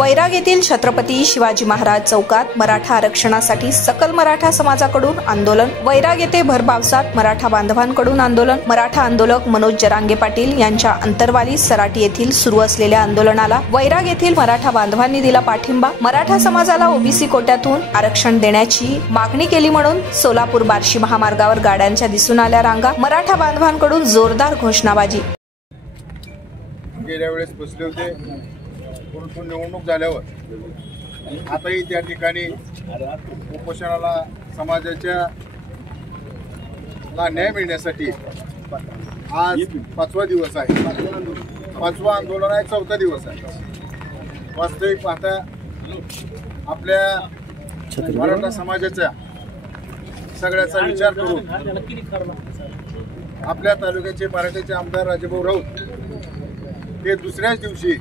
वैराग येथील छत्रपती शिवाजी महाराज चौकात मराठा आरक्षणासाठी सकल मराठा समाजाकडून आंदोलन। वैराग येथे भर पावसात मराठा बांधवांकडून आंदोलन। मराठा आंदोलक मनोज जरांगे पाटील यांच्या अंतर्वाली सराटी येथील सुरू असलेल्या आंदोलनाला वैराग येथील मराठा बांधवांनी दिला पाठिंबा। मराठा समाजाला ओबीसी कोट्यातून आरक्षण देण्याची मागणी केली म्हणून सोलापूर बार्शी महामार्गावर गाड्यांच्या दिसून आल्या रांगा। मराठा बांधवांकडून जोरदार घोषणाबाजी। गेल्या वेळेस बसले होते, परंतु निवडणूक झाल्यावर आताही त्या ठिकाणी उपोषणाला समाजाच्या न्याय मिळण्यासाठी आज 5वा दिवस आहे। 5वा आंदोलन आहे, 4था दिवस आहे। वास्तविक पाहता आपल्या मराठा समाजाच्या सगळ्याचा विचार करून आपल्या तालुक्याचे मराठ्याचे आमदार राजाभाऊ राऊत हे दुसऱ्याच दिवशी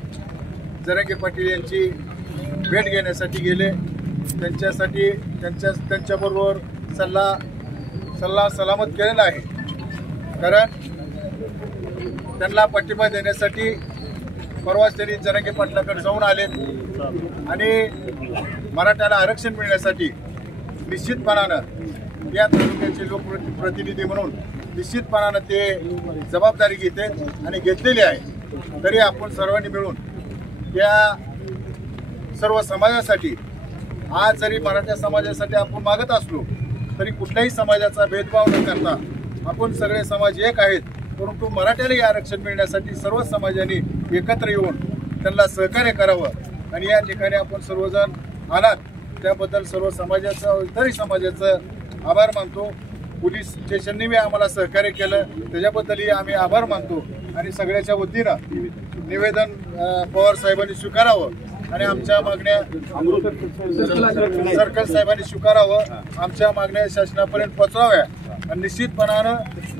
जरांगे पाटील यांची भेट घेण्यासाठी गेले। त्यांच्याबरोबर सल्ला सलामत केलेला आहे, कारण त्यांना पाठिंबा देण्यासाठी परवाच त्यांनी जरांगे पाटलाकडे जाऊन आलेत आणि मराठ्याला आरक्षण मिळण्यासाठी निश्चितपणानं या तालुक्याचे लोकप्रतिनिधी म्हणून निश्चितपणानं ते जबाबदारी घेते आणि घेतलेली आहे। तरी आपण सर्वांनी मिळून या सर्व समाजासाठी आज जरी मराठा समाजासाठी आपण मागत असलो तरी कुठल्याही समाजाचा भेदभाव न करता आपण सगळे समाज एक आहेत, परंतु मराठ्यालाही आरक्षण मिळण्यासाठी सर्व समाजांनी एकत्र येऊन त्यांना सहकार्य करावं आणि या ठिकाणी आपण सर्वजण आलात त्याबद्दल सर्व समाजाचं इतरही समाजाचं आभार मानतो। पोलीस स्टेशनने आम्हाला सहकार्य केलं त्याच्याबद्दलही आम्ही आभार मानतो आणि सगळ्याच्या वतीनं निवेदन पवार साहेबांनी स्वीकारावं आणि आमच्या मागण्या सर्कल साहेबांनी स्वीकारावं, आमच्या मागण्या शासनापर्यंत पोहोचवाव्या आणि निश्चितपणानं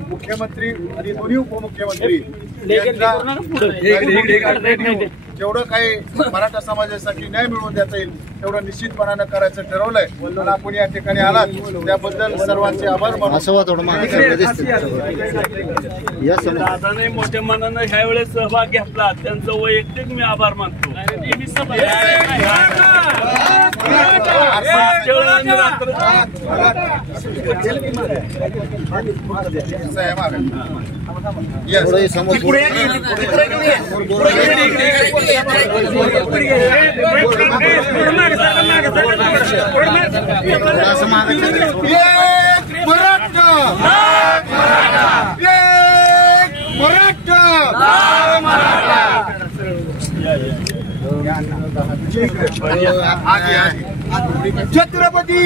मुख्यमंत्री आणि दोन्ही उपमुख्यमंत्री जेवढं काही मराठा समाजासाठी न्याय मिळवून देता येईल तेवढं निश्चितपणानं करायचं ठरवलंय आणि आपण या ठिकाणी आलात त्याबद्दल सर्वांचे आभार मानतो। दादाने मोठ्या मनानं ह्या वेळेस सहभाग घेतला, त्यांचं वैयक्तिक मी आभार मानतो। छत्रपती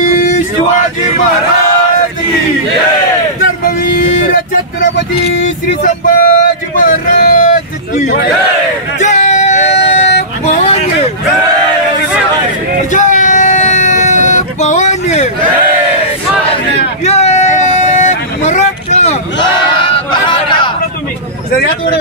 शिवाजी महाराज की जय। धर्मवीर छत्रपती श्री संभाजी महाराज की जय। जय भवानी, जय भवानी, जय मराठा। सर या थोडे